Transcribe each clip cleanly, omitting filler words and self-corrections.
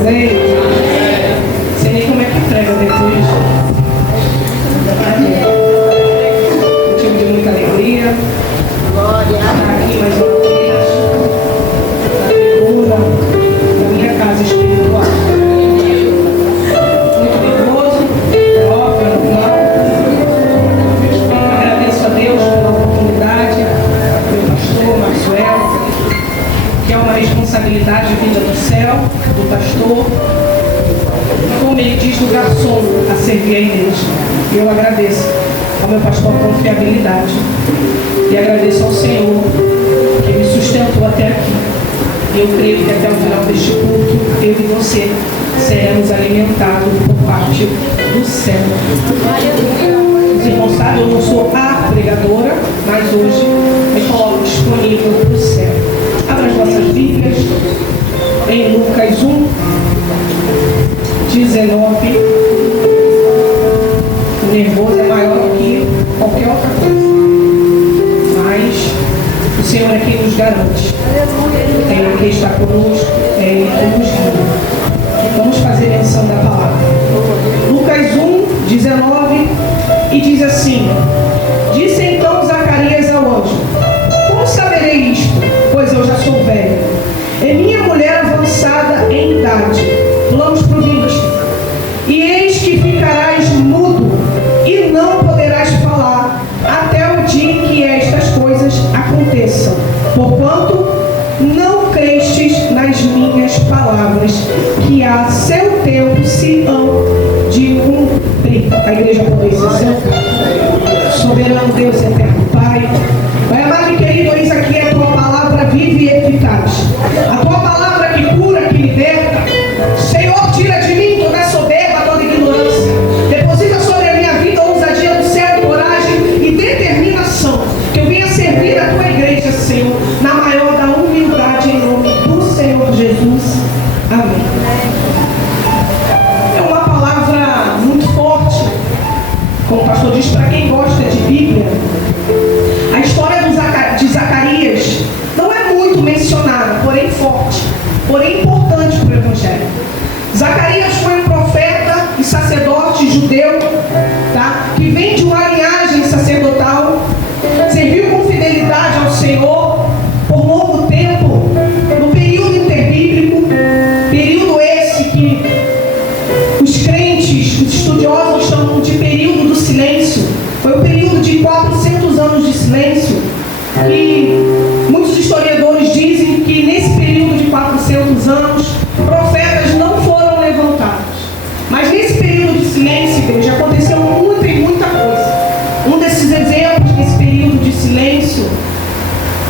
Amém? Não sei nem como é que prega depois. Motivo de muita alegria. Estar aqui mais uma vez. Na figura da minha casa espiritual. Muito nervoso, é óbvio, não. Agradeço a Deus pela oportunidade, meu pastor Maxwell, que é uma responsabilidade vinda do céu, do pastor, como ele diz, do garçom a servir a igreja. E eu agradeço ao meu pastor a confiabilidade. E agradeço ao Senhor que me sustentou até aqui. E eu creio que até o final deste culto, eu e você seremos alimentados por parte do céu. Os irmãos sabem, eu não sou a pregadora, mas hoje me coloco disponível para o céu. Abra as vossas Bíblias em Lucas 1, 19. O nervoso é maior do que qualquer outra coisa. Mas o Senhor é quem nos garante. Ele que está conosco, é Ele que nos guia. Vamos fazer menção da palavra. Lucas 1, 19, e diz assim: Disse então Zacarias ao anjo: Como saberei isto? Pois eu já sou velho. É minha mulher avançada em idade. Vamos para o 20. E eis que ficarás mudo e não poderás falar até o dia em que estas coisas aconteçam. Porquanto não crestes nas minhas palavras, que a seu tempo se hão de cumprir. A igreja pode dizer: Soberano Deus, eterno Pai, Pai amado e querido, eis aqui a tua palavra viva e eficaz. A tua palavra que cura, que liberta. Senhor, tira de mim toda soberba, toda ignorância. Deposita sobre a minha vida ousadia do céu, coragem e determinação. Que eu venha servir a tua igreja, Senhor, na maior da humildade, em nome do Senhor Jesus. Amém. É uma palavra muito forte, como o pastor diz, para quem gosta de Bíblia. A história de Zacarias não é muito mencionada, porém forte, porém importante para o Evangelho. Zacarias foi um profeta e sacerdote judeu, tá? Que vem de uma linhagem sacerdotal, serviu com fidelidade ao Senhor por longo tempo, no período interbíblico, período esse que os crentes, os estudiosos chamam de período do silêncio. Foi um período de 400 anos de silêncio, e muitos historiadores dizem que nesse período de 400 anos, profetas não foram levantados. Mas nesse período de silêncio, igreja, aconteceu muita e muita coisa. Um desses exemplos nesse período de silêncio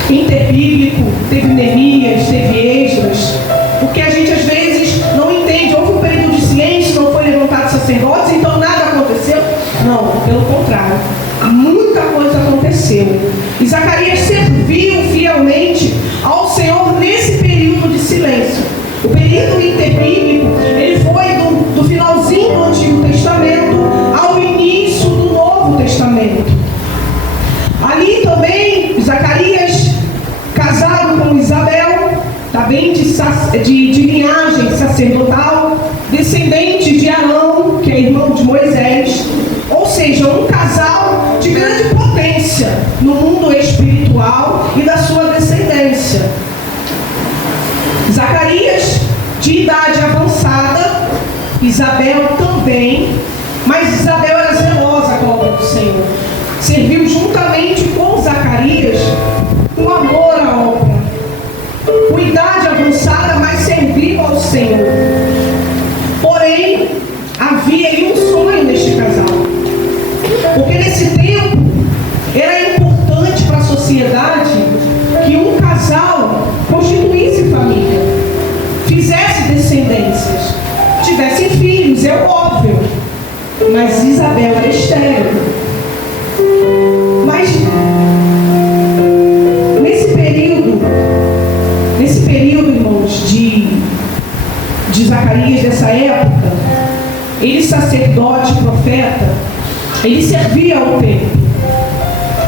interbíblico, teve Neemias, teve Esdras, porque a gente às vezes não entende. Houve um período de silêncio, não foi levantado sacerdotes, então nada aconteceu. Não, pelo contrário, muita coisa aconteceu. E Zacarias serviu fielmente ao Senhor nesse período de silêncio. O período interbíblico, ele foi do finalzinho do Antigo Testamento ao início do Novo Testamento. Ali também, Zacarias, casado com Isabel, também de linhagem sacerdotal, descendente de Arão, que é irmão de Moisés. Ou seja, um casal de grande potência no mundo espiritual e da sua descendência. Zacarias, de idade avançada, Isabel também, mas Isabel era zelosa com a obra do Senhor. Serviu juntamente com Zacarias com amor à obra. Com idade avançada, mas serviu ao Senhor. Porém, havia aí um sonho neste casal. Porque nesse tempo era importante para a sociedade que um casal constituísse família, fizesse descendências, tivesse filhos, é óbvio. Mas Isabel era estéril. Mas nesse período, irmãos, de Zacarias, dessa época, ele sacerdote, profeta, ele servia ao templo.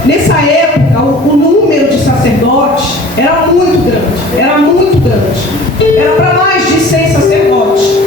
Nessa época, o número de sacerdotes era muito grande. Era para mais de 100 sacerdotes.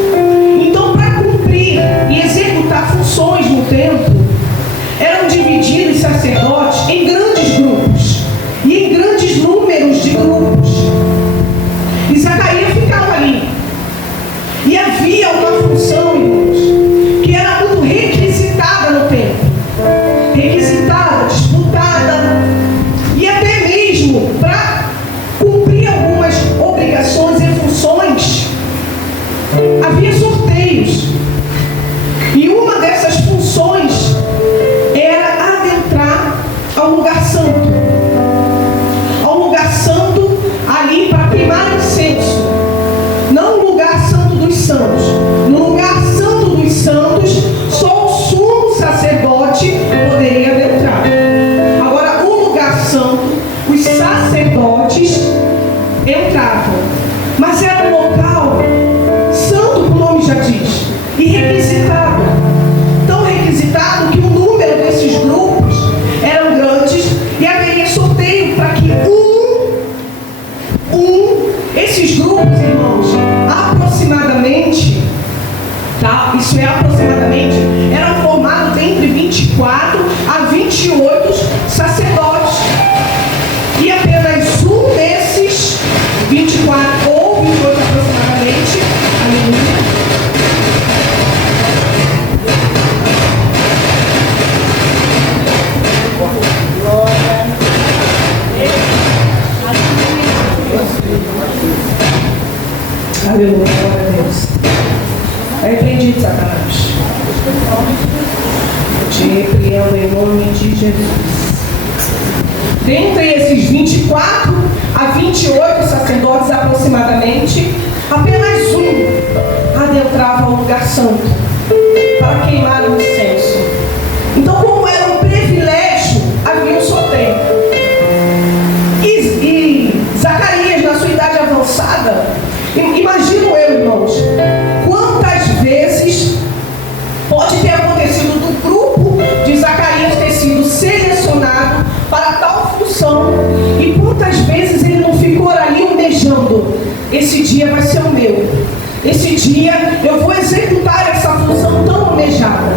havia sorteios. E uma dessas funções era adentrar ao lugar santo. Ao lugar santo ali para queimar incenso. Não o lugar santo dos santos. No lugar santo dos santos, só o sumo sacerdote poderia adentrar. Agora, o lugar santo, os sacerdotes entravam. Mas era um local santo, como o nome já diz, e requisitado. Tão requisitado que o número desses grupos eram grandes e haveria sorteio para que esses grupos, irmãos, aproximadamente, tá? Isso é aproximadamente, eram formados entre 24 a 28 sacerdotes. E apenas um desses 24 ou 28 aproximadamente, aleluia, aleluia, glória a Deus. É repreendido, Satanás. Te repreendo em nome de Jesus. Dentre esses 24 a 28 sacerdotes aproximadamente, apenas um adentrava ao lugar santo para queimar o incenso. Então, como era um privilégio, havia um sorteio. E Zacarias, na sua idade avançada, imagino eu, irmãos, quantas vezes pode ter acontecido do grupo de Zacarias ter sido selecionado para tal função, e quantas vezes ele não ficou ali almejando: esse dia vai ser o meu, esse dia eu vou executar essa função tão almejada.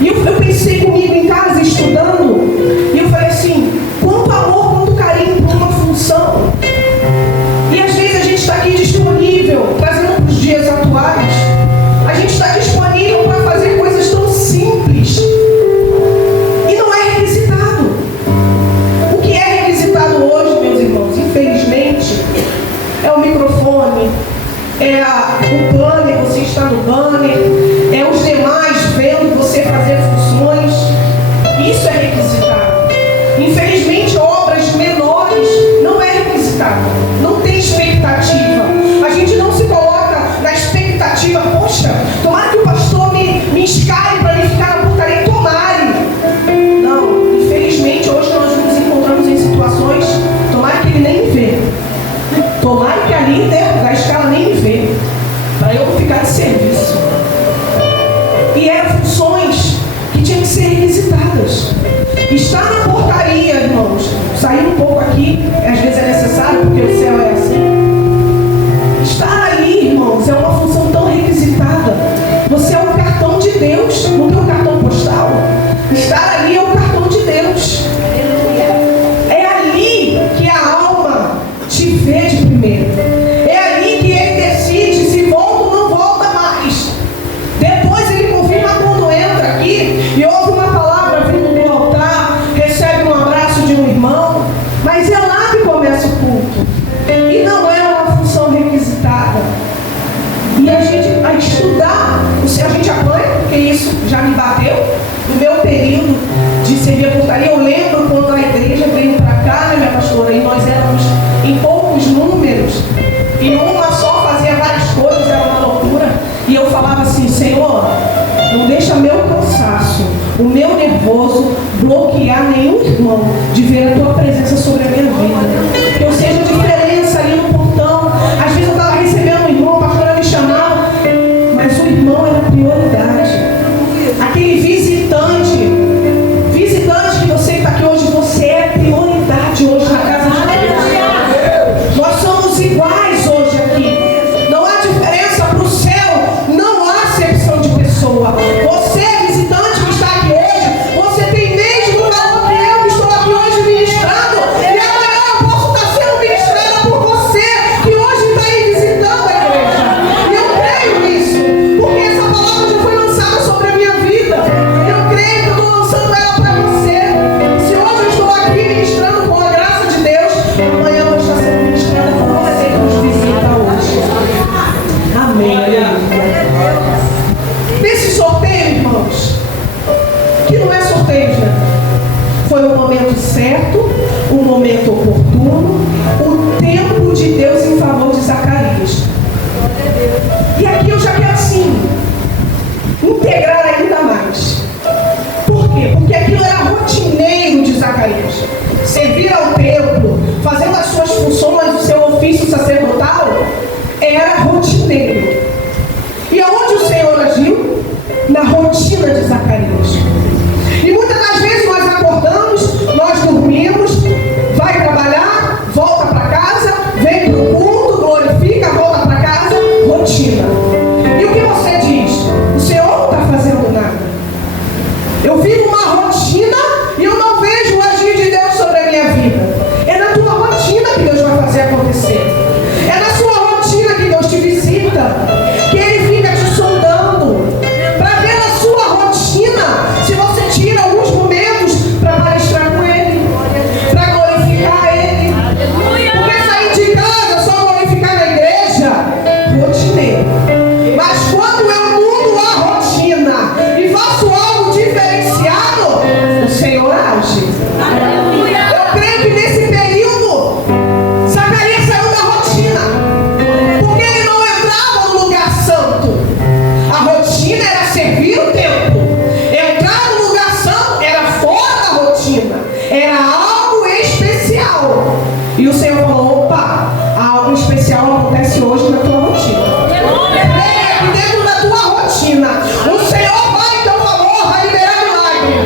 E eu pensei comigo em casa, estudando, e eu falei assim: quanto amor, quanto carinho por uma função. E às vezes a gente está aqui disponível, trazendo para os dias atuais, a gente está disponível para fazer coisas tão simples e não é requisitado. O que é requisitado hoje, meus irmãos, infelizmente, é o microfone, é o banner, você está no banner, é os demais vendo você fazer funções. Isso é requisitado. Infelizmente, obras menores não é requisitado. Não tem expectativa. A gente não se coloca na expectativa: poxa, tomara que o pastor me escale para ele ficar na portaria. Tomare. Não, infelizmente hoje nós nos encontramos em situações, tomara que ele nem me vê. Tomara que a líder da escala nem me vê, para eu ficar de serviço. E eram funções que tinham que ser requisitadas. Estar na portaria, irmãos, sair um pouco aqui, às vezes é necessário, porque o céu é assim. Estar ali, irmãos, é uma função tão requisitada. Você é o cartão de Deus, não tem um cartão postal. Estar ali é o cartão de Deus. É ali que a alma te vê de primeiro. É ali que ele decide se volta ou não volta mais. Depois ele confirma quando entra aqui e ouve uma palavra vindo do altar, recebe um abraço de um irmão, mas é lá que começa o culto. E não é uma função requisitada. E a estudar, a gente apanha, porque isso já me bateu. No meu período de servir a portaria, eu lembro quando a igreja veio para cá, né, minha pastora, e nós éramos em poucos números, e uma só fazia várias coisas, era uma loucura. E eu falava assim: Senhor, não deixa meu cansaço, o meu nervoso bloquear nenhum irmão de ver a tua presença sobre a minha vida. Que eu seja diferença ali no portão. Às vezes eu estava recebendo um irmão, a pastora me chamava, mas o irmão era prioridade. Aquele visitante que você está aqui hoje, você é prioridade hoje na casa de Deus. Nós somos iguais hoje aqui. Não há diferença para o céu, não há acepção de pessoa. Você é visitante que está aqui hoje, você tem mesmo valor que eu que estou aqui hoje ministrando, e amanhã eu posso estar sendo Amém. Nesse sorteio, irmãos, que não é sorteio, né? Foi o momento certo, o momento oportuno, o tempo de Deus em favor de Zacarias. E aqui eu já quero assim integrar ainda mais. Por quê? Porque aquilo era rotineiro de Zacarias. Servir ao templo, fazendo as suas funções, o seu ofício sacerdotal, era rotineiro. E aonde o Senhor agiu? Na rotina de Zacarias. E muitas das vezes nós acordamos, nós dormimos, vai trabalhar, volta para casa, vem para o culto, glorifica, volta para casa, rotina. E o que você diz? O Senhor não está fazendo nada. Eu vivo uma rotina e eu não vejo o agir de Deus sobre a minha vida. É na tua rotina que Deus vai fazer acontecer. É na sua rotina que Deus te visita, que Ele fica te sondando, para ver na sua rotina se você tira alguns momentos para palestrar com Ele, para glorificar Ele. Porque sair de casa só glorificar na igreja, rotineiro. Mas quando eu mudo a rotina e faço algo diferenciado, o Senhor age. Eu creio que nesse período Zacarias saiu da rotina, porque ele não entrava no lugar santo. A rotina era servir o templo. Entrar no lugar santo era fora da rotina, era algo especial. E o Senhor falou: opa, algo especial acontece hoje na tua rotina. Creia que dentro da tua rotina o Senhor vai, em teu favor, vai liberar milagre.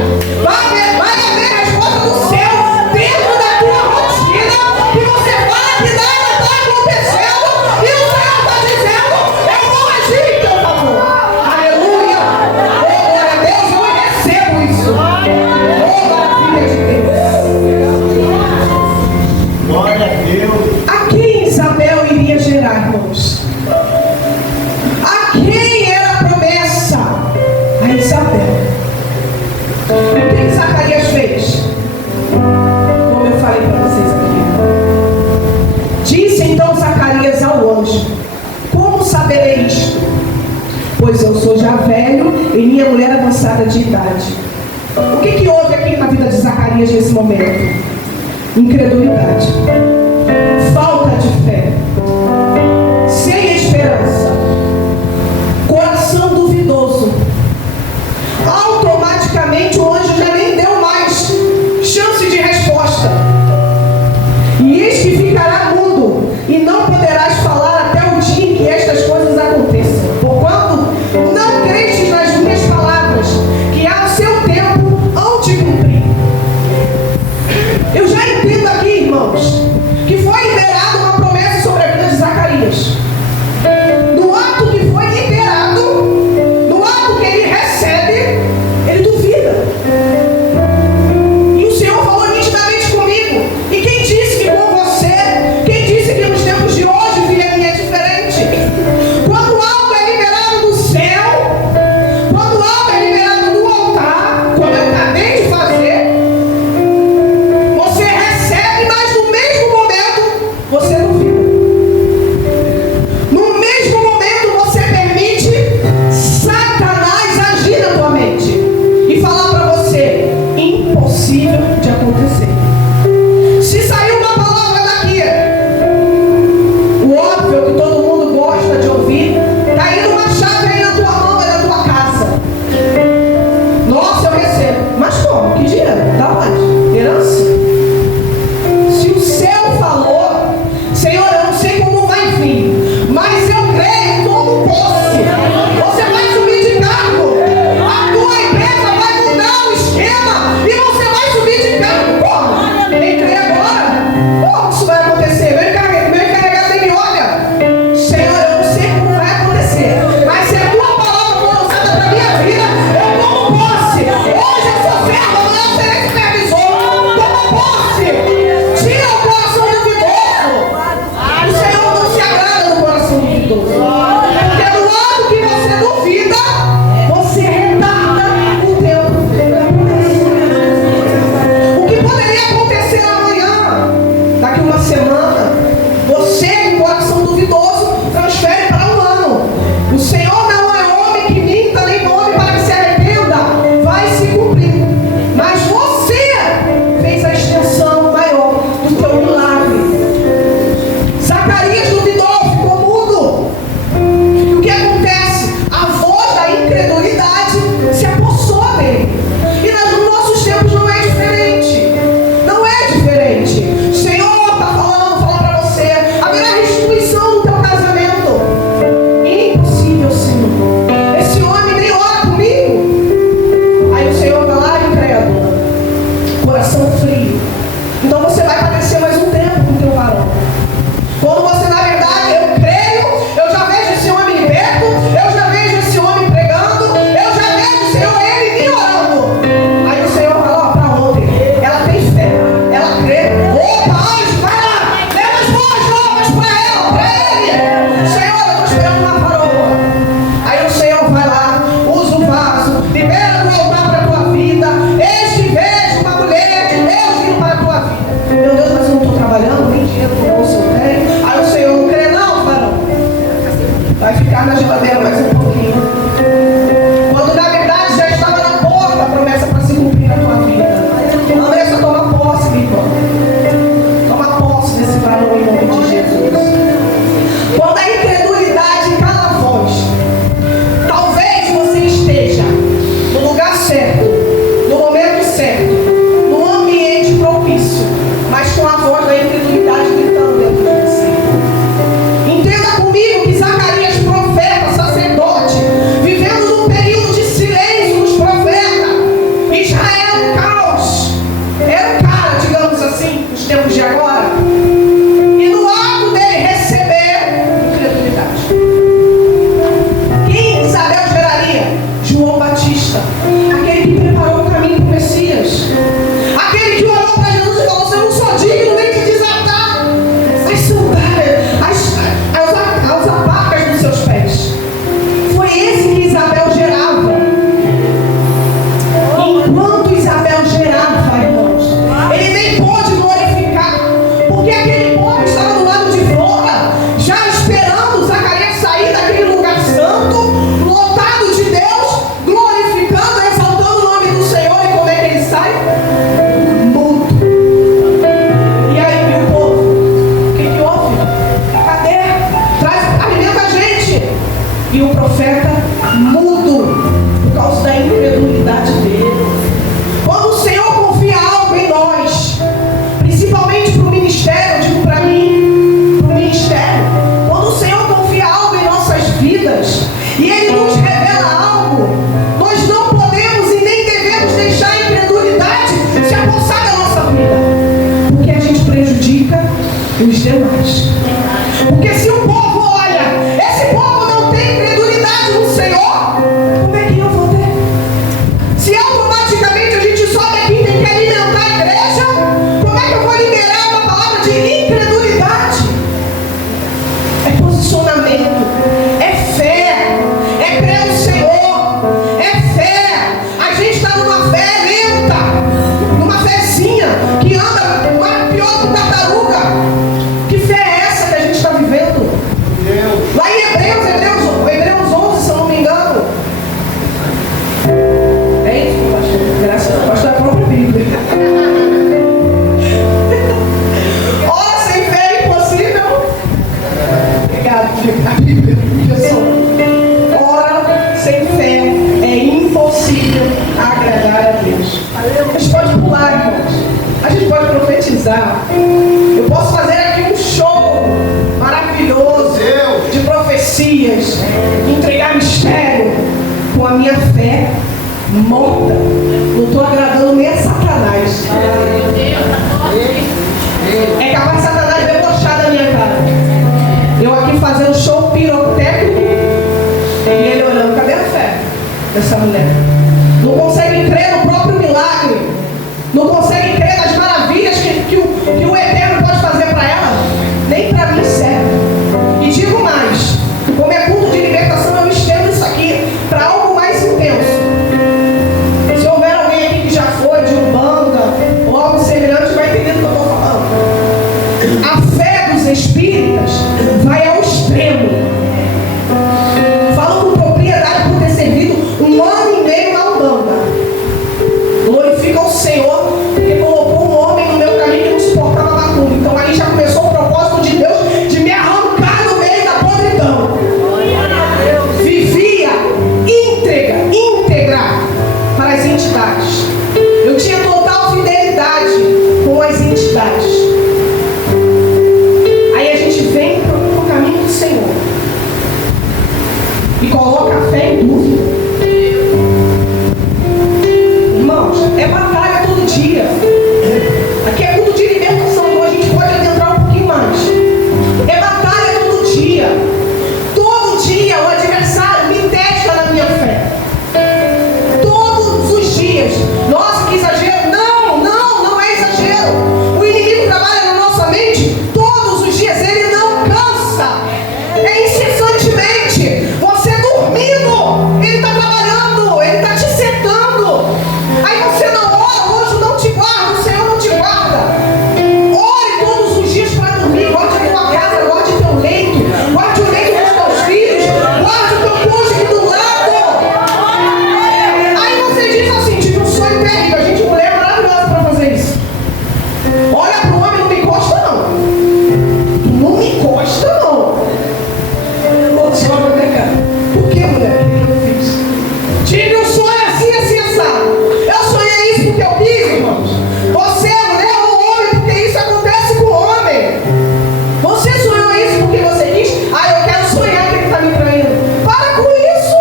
Vai haver resposta do céu dentro da tua rotina, que você fala que nada está acontecendo e o Senhor está dizendo: eu vou agir em teu favor. Aleluia! Oh, glória a Deus, eu recebo isso. Oh, maravilha de Deus. Glória a Deus. A quem Isabel iria gerar, irmãos? A quem era a promessa? A Isabel. O que Zacarias fez? Como eu falei para vocês aqui. Disse então Zacarias ao anjo: como saberei isto? Pois eu sou já velho e minha mulher avançada de idade. O que houve aqui na vida de Zacarias nesse momento? Incredulidade, falta de fé, sem esperança, coração duvidoso. Automaticamente o anjo já nem deu mais chance de resposta. E eis que ficará mudo, e não poderás falar até o dia em que estas coisas aconteçam. Porquanto não crestes nas minhas palavras, que ao seu tempo hão de cumprir. Eu já entendo aqui, irmãos, que foi liberada uma promessa sobre E o profeta mudo por causa da incredulidade dele. Quando o Senhor confia algo em nós, principalmente para o ministério, eu digo para mim, para o ministério, quando o Senhor confia algo em nossas vidas e Ele nos revela algo, nós não podemos e nem devemos deixar a incredulidade se apossar da nossa vida, porque a gente prejudica os demais. Porque se o povo olha, esse povo não tem credulidade no Senhor, como é que eu vou ter? Se automaticamente a gente sobe aqui e tem que alimentar a igreja, como é que eu vou liberar uma palavra de incredulidade? É posicionamento, é fé, é crer no Senhor, é fé. A gente está numa fé lenta, numa fezinha que anda pior que tartaruga. Que fé é essa que a gente está vivendo? Lá em Hebreus 11, se eu não me engano. É isso, pastor? Graças a Deus, pastor, é a própria Bíblia. Ora, sem fé é impossível. Obrigado, a Bíblia. Ora, sem fé é impossível agradar a Deus. A gente pode pular, irmãos. A gente pode profetizar. Eu posso fazer aqui um show maravilhoso de profecias, entregar mistério com a minha fé morta. Não estou agradando nem a Satanás. É capaz de Satanás debochar da minha cara. Eu aqui fazendo show pirotécnico e ele olhando, cadê a fé dessa mulher? Não consegue crer no próprio milagre. Não consegue crer nas maravilhas que o Eterno pode fazer para ela. Nem para mim serve. E digo mais, como é culto de libertação, eu estendo isso aqui para algo mais intenso. Se houver alguém aqui que já foi de Umbanda ou algo semelhante, vai entender o que eu estou falando. A fé dos espíritas vai ao extremo. Falo com propriedade por ter servido 1 ano e meio na Umbanda. Glorifica o Senhor, porque colocou um homem no meu caminho que não suportava macumba. Então ali já começou o propósito de Deus de me arrancar do meio da podridão. Vivia íntegra para as entidades. Eu tinha total fidelidade com as entidades. Aí a gente vem para o caminho do Senhor e coloca a fé em dúvida. Irmãos, é batalha todo dia. Aqui é culto de libertação, então a gente pode adentrar um pouquinho mais. É batalha todo dia. Todo dia o adversário me testa na minha fé. Todos os dias. Nossa, que exagero. Não é exagero. O inimigo trabalha na nossa mente todos os dias. Ele não cansa. É incessantemente. Você dormindo, ele está trabalhando, ele está te setando. Aí você não ora, o anjo não te guarda, o Senhor não te guarda. Ore todos os dias para dormir. Guarde a tua casa, guarde o teu leito, guarde o leito dos teus filhos, guarde o teu cônjuge do lado. Aí você diz assim, tive um sonho terrível. A gente, mulher, é maravilhosa para fazer isso. Olha para o homem, não me encosta não. Não me encosta não. Ô, senhora vai pegar. Por que, mulher? O que eu fiz? Tive um sonho assim, assado. Eu sonhei isso porque eu quis, irmãos. Você é mulher ou homem porque isso acontece com o homem. Você sonhou isso porque você quis? Eu quero sonhar que ele está me traindo. Para com isso.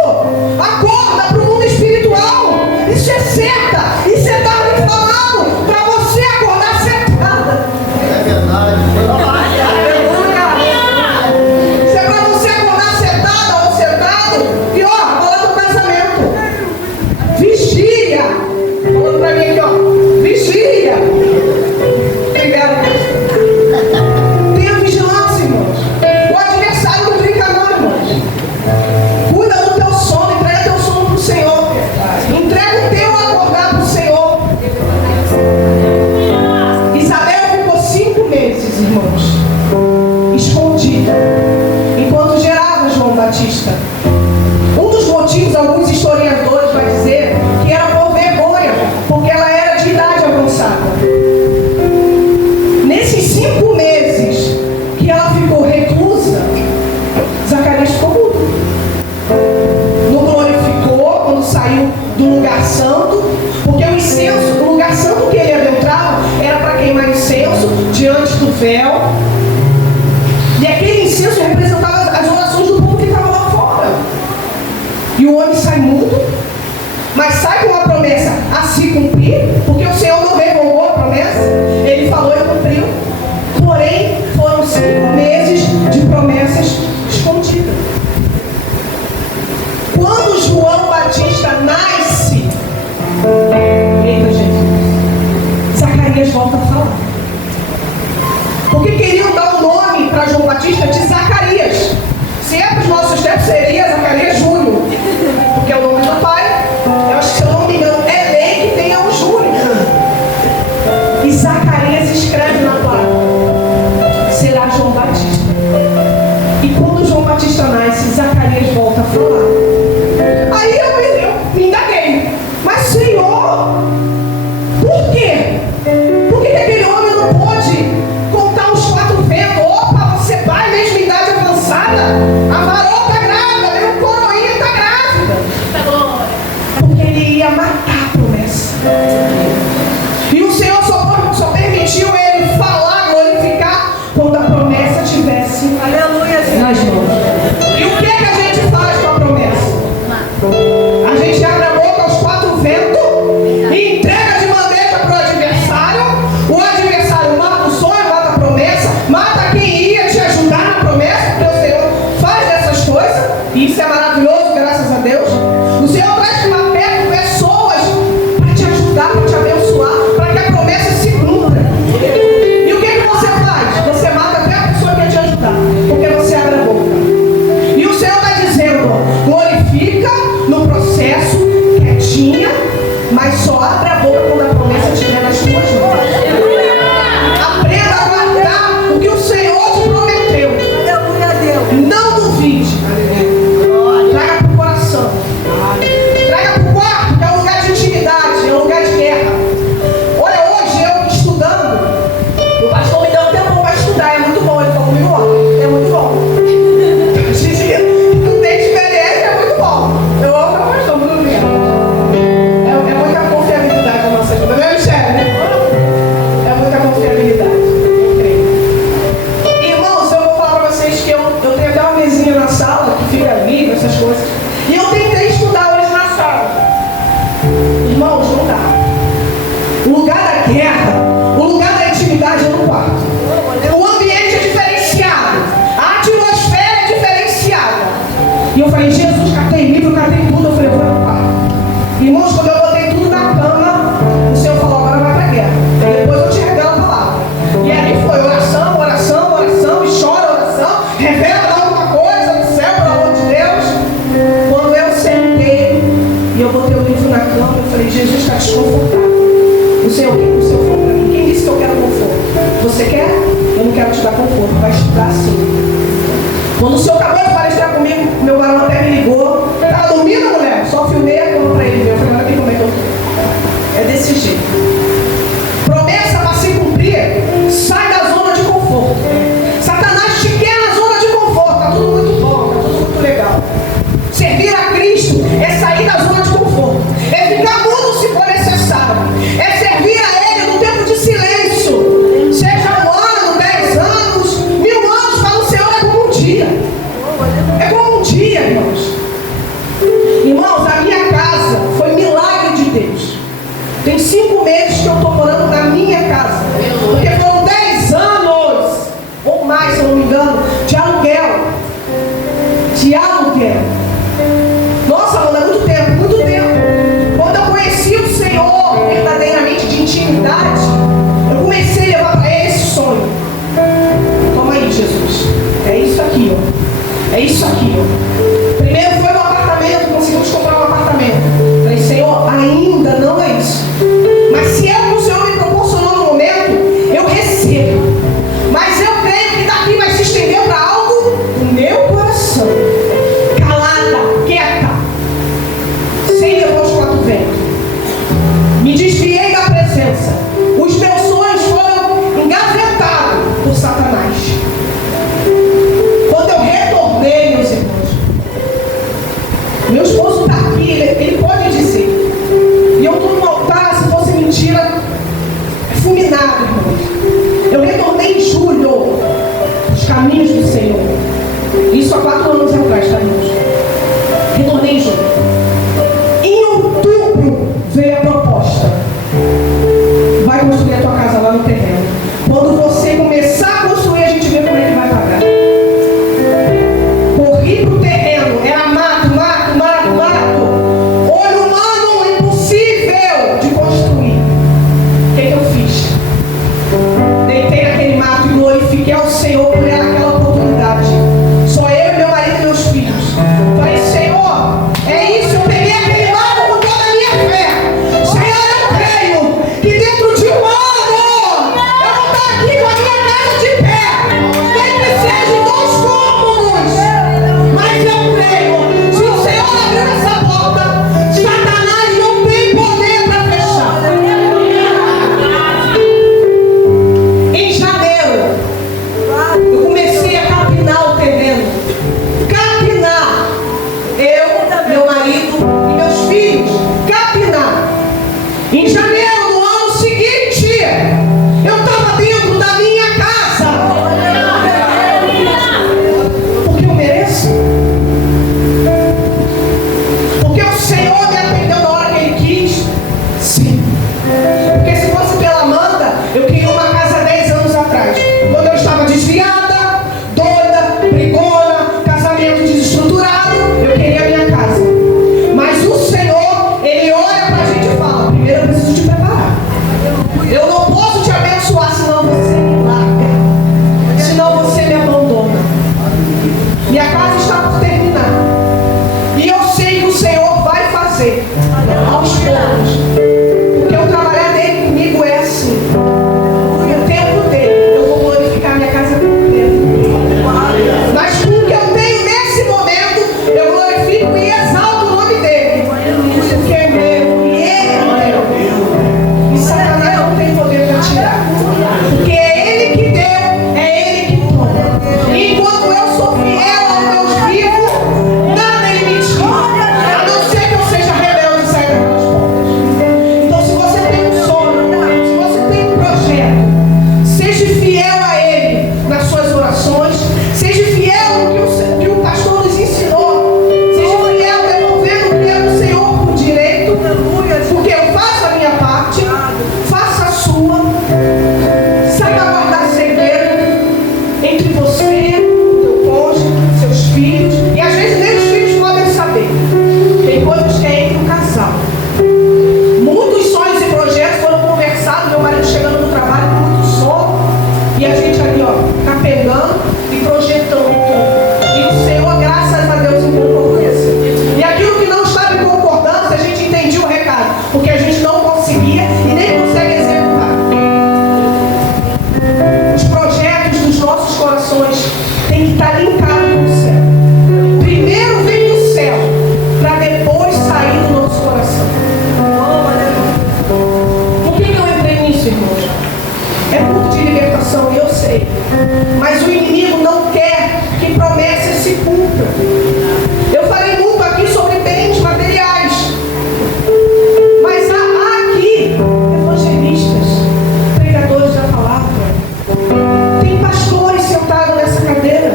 Acorda para o mundo espiritual. Isso é seta. Isso é dar inflamado para você acordar setada. É verdade. Se é para você acordar setada ou setado, pior, olha teu casamento. Vigia. Falando para mim aqui, ó. Vigia. Obrigado. Tenha vigilância, irmãos. O adversário não brinca não, irmãos. Cuida do teu sono, entrega teu sono para o Senhor. Entrega o teu acordar para o Senhor. Isabel ficou 5 meses, irmãos, escondida, enquanto gerava João Batista. Um dos motivos, alguns historiadores vão dizer que era por vergonha, porque ela era de idade avançada. Nesses 5 meses que ela ficou reclusa, Zacarias ficou mudo. E o homem sai mudo, mas sai com a promessa a se cumprir, porque o Senhor não revogou a promessa, ele falou e cumpriu. Porém, foram 5 meses de promessas escondidas. Quando João Batista nasce, eita gente, Zacarias volta a falar. Porque queriam dar o nome para João Batista de Zacarias. Se é para os nossos tempos, seria Zacarias Júnior, porque é o nome do pai. Eu acho que, se eu não me engano, é lei que tenha um Júnior. E Zacarias escreve na placa: será João Batista. E quando João Batista nasce, Zacarias volta a falar. Aí eu me indaguei: mas Senhor, por quê? Por que aquele homem não pôde contar os 4 ventos? Opa, você vai mesmo em idade avançada? A varoa está grávida, meu coroinha está grávida. Porque ele ia matar a promessa. E o Senhor só permitiu ele falar, glorificar, quando a promessa tivesse nas mãos. E o que é que a gente faz com a promessa? A gente abre a boca aos 4 ventos e entrega de bandeja para o adversário. O adversário mata o sonho, mata a promessa, mata quem ia te ajudar na promessa, porque o Senhor faz dessas coisas. E isso é maravilhoso, graças a Deus. O Senhor traz para perto pessoas para te ajudar, para te abençoar, para que a promessa se cumpra. E o que você faz? Você mata até a pessoa que ia te ajudar, porque você abre a boca. E o Senhor está dizendo: glorifica no processo, quietinha, mas só abre a boca quando a promessa estiver nas tuas mãos. Aprenda a guardar o que o Senhor te prometeu. Não duvide. Traga para o coração. Traga para o quarto, que é um lugar de intimidade, é um lugar de guerra. Olha, hoje eu estudando, o pastor me deu um tempo para estudar, é muito bom. Ele falou comigo ontem, é muito bom. Não tem experiência, é muito bom. Eu amo o pastor, muito bem. É muita confiabilidade a nossa ajuda, não é, Michele, né? É muita confiabilidade, eu creio. Irmãos, eu vou falar para vocês que eu tenho até uma mesinha na sala que fica livre, essas coisas. E eu tentei estudar hoje na sala. Irmãos, não dá. O lugar da guerra, o lugar da intimidade é no quarto. O ambiente é diferenciado. A atmosfera é diferenciada. E eu falei: Jesus, catei livro, catei tudo. Eu falei: eu vou no quarto. Irmãos, quando eu botei tudo na cama, o Senhor falou: agora vai para a guerra. E depois eu te revelo a palavra. E ali foi oração, oração, oração, e chora oração, revela alguma coisa do céu, pelo amor de Deus. Quando eu sentei e eu botei o livro na cama, eu falei: Jesus, está desconfortável. O Senhor, o que o Senhor falou para mim? Quem disse que eu quero conforto? Você quer? Eu não quero te dar conforto, vai estudar sim. Quando o Senhor acabou de palestrar comigo, meu varão até me ligou. Estava dormindo, mulher? Só filmei a cama para ele. Eu falei: olha bem como é que eu tô. É desse jeito. Promessa para se cumprir, sai da zona de conforto. Satanás te quer na zona de conforto. Está tudo muito bom, está tudo muito legal. Servir a Cristo é sair da zona de conforto. É ficar mudo se for necessário. É servir a Ele no tempo de silêncio. Seja 1 ano, 10 anos, 1000 anos para o Senhor é como um dia. É como um dia, irmãos. Irmãos, a minha casa foi milagre de Deus. Tem 5 meses que eu estou morando na minha casa. Porque foram 10 anos, ou mais, se eu não me engano, de aluguel. De aluguel. Nossa, mano, é muito tempo, muito tempo. Quando eu conheci o Senhor verdadeiramente de intimidade, eu comecei a levar para Ele esse sonho. Toma aí, Jesus. É isso aqui, ó. É isso aqui, ó. Primeiro foi no apartamento, conseguimos comprar um apartamento. Falei: Senhor, ainda não é isso. Mas se é o que o Senhor me proporcionou no momento, eu recebo. Mas eu creio que daqui vai se estender para algo no meu coração. Calada, quieta, sem levar os 4 ventos. Me desviei da presença. Os meus sonhos foram engavetados por Satanás. Quando eu retornei, meus irmãos, meu esposo está aqui, ele pode dizer. E eu estou no altar, se fosse mentira, fulminado, irmãos. Eu retornei em julho os caminhos do Senhor. Isso há 4 anos atrás, tá, irmãos? Retornei em julho. veio a proposta. Vai construir a tua casa lá no terreno. Quando você começar a construir, a gente vê como é que vai pagar. Corri pro terreno, era mato, mato, mato, mato. Olho humano, impossível de construir. O que eu fiz? Deitei naquele mato e glorifiquei ao Senhor por aquela oportunidade. Só eu, meu marido e meus filhos. Falei, Senhor, é isso, eu peguei aquele mato com toda a minha fé. Senhor, eu creio que dentro de um ano eu vou estar aqui com a minha casa de pé. Nem que seja em 2 cômodos. Mas eu creio, se o Senhor abrir essa porta, Satanás não tem poder para fechar. Em janeiro, eu comecei a capinar o terreno. Capinar. Eu, meu marido e meus filhos. Capinar. Em janeiro do ano seguinte, eu estava dentro da minha casa. Porque eu mereço. Porque o Senhor me atendeu na hora que Ele quis. Sim. Porque se fosse pela Amanda, eu queria uma casa há 10 anos atrás. Quando eu estava desviada, doida, brigona, casamento desestruturado, eu queria a minha casa. Mas o Senhor, Ele olha pra gente e fala, primeiro eu preciso te preparar. Eu não posso te abençoar, senão você me larga. Senão você me abandona. Minha casa está por terminar. E eu sei que o Senhor vai fazer aos poucos. Porque o trabalhar dele comigo é assim. O tempo dele, eu vou glorificar minha casa por dentro. Mas com o que eu tenho nesse momento, eu glorifico e exalto o nome dele. Porque é meu e ele é meu. E Satanás não tem poder para tirar. Porque é ele que deu, é ele que toma. E enquanto eu sou fiel ao Deus vivo, nada ele me tira. A não ser que eu seja rebelde e saia das portas. Então, se você tem um sonho, se você tem um projeto, seja fiel a ele nas suas orações, seja fiel no que o pastor nos ensinou, seja fiel devolvendo o que é do Senhor por direito, porque eu faço a minha parte, faça a sua, saiba guardar segredo entre você, teu cônjuge, seus filhos, e às vezes nem os filhos podem saber. Tem coisas que é entre o casal. Muitos sonhos e projetos foram conversados, meu marido chegando no trabalho com muito sono, e a gente ali, ó, capengando e projetando tudo. E o Senhor, graças a Deus, em concordância. E aquilo que não estava em concordância, a gente entendia o recado, porque a gente não conseguia e nem consegue executar. Os projetos dos nossos corações têm que estar linkados com o céu. Primeiro vem do céu, para depois sair do nosso coração. Por que eu entrei nisso, irmãos? É culto de libertação, e eu sei. Mas o inimigo não quer que promessas se cumpram. Eu falei muito aqui sobre bens materiais. Mas há aqui evangelistas, pregadores da palavra. Tem pastores sentados nessa cadeira.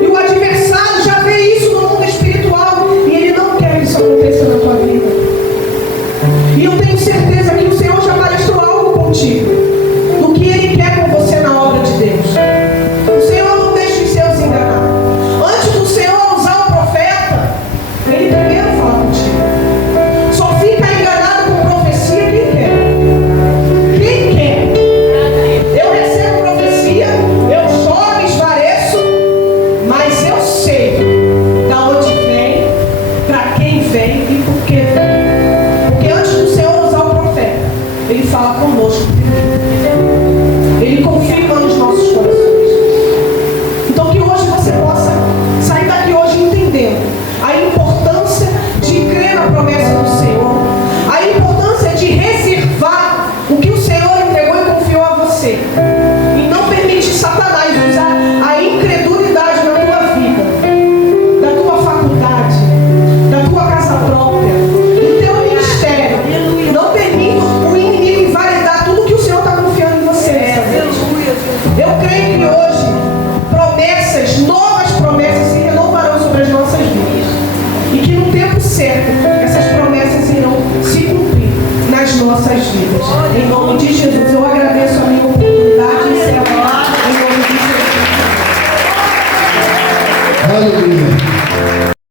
E o adversário já vê isso no mundo espiritual. E ele não quer que isso aconteça na tua vida. E eu tenho certeza que o Senhor já palestrou algo contigo. Do que Ele quer com você na obra de Deus. O Senhor não deixa os seus enganar. Antes do Senhor usar o profeta, Ele primeiro fala contigo. Só fica enganado com profecia quem quer. Quem quer? Eu recebo profecia, eu choro, me esvareço, mas eu sei da onde vem, para quem vem e por que vem. Porque antes do Senhor usar o profeta, Ele fala conosco. Ele confirma nos nossos corações. Então que hoje você possa sair daqui hoje entendendo a importância de crer na promessa do Senhor, a importância de reservar o que o Senhor entregou e confiou a você, e não permitir Satanás usar a incredulidade na tua vida, da tua faculdade, da tua casa própria, nas nossas vidas. Em nome de Jesus, eu agradeço a minha oportunidade de encerrar. Em nome de Jesus. Aleluia.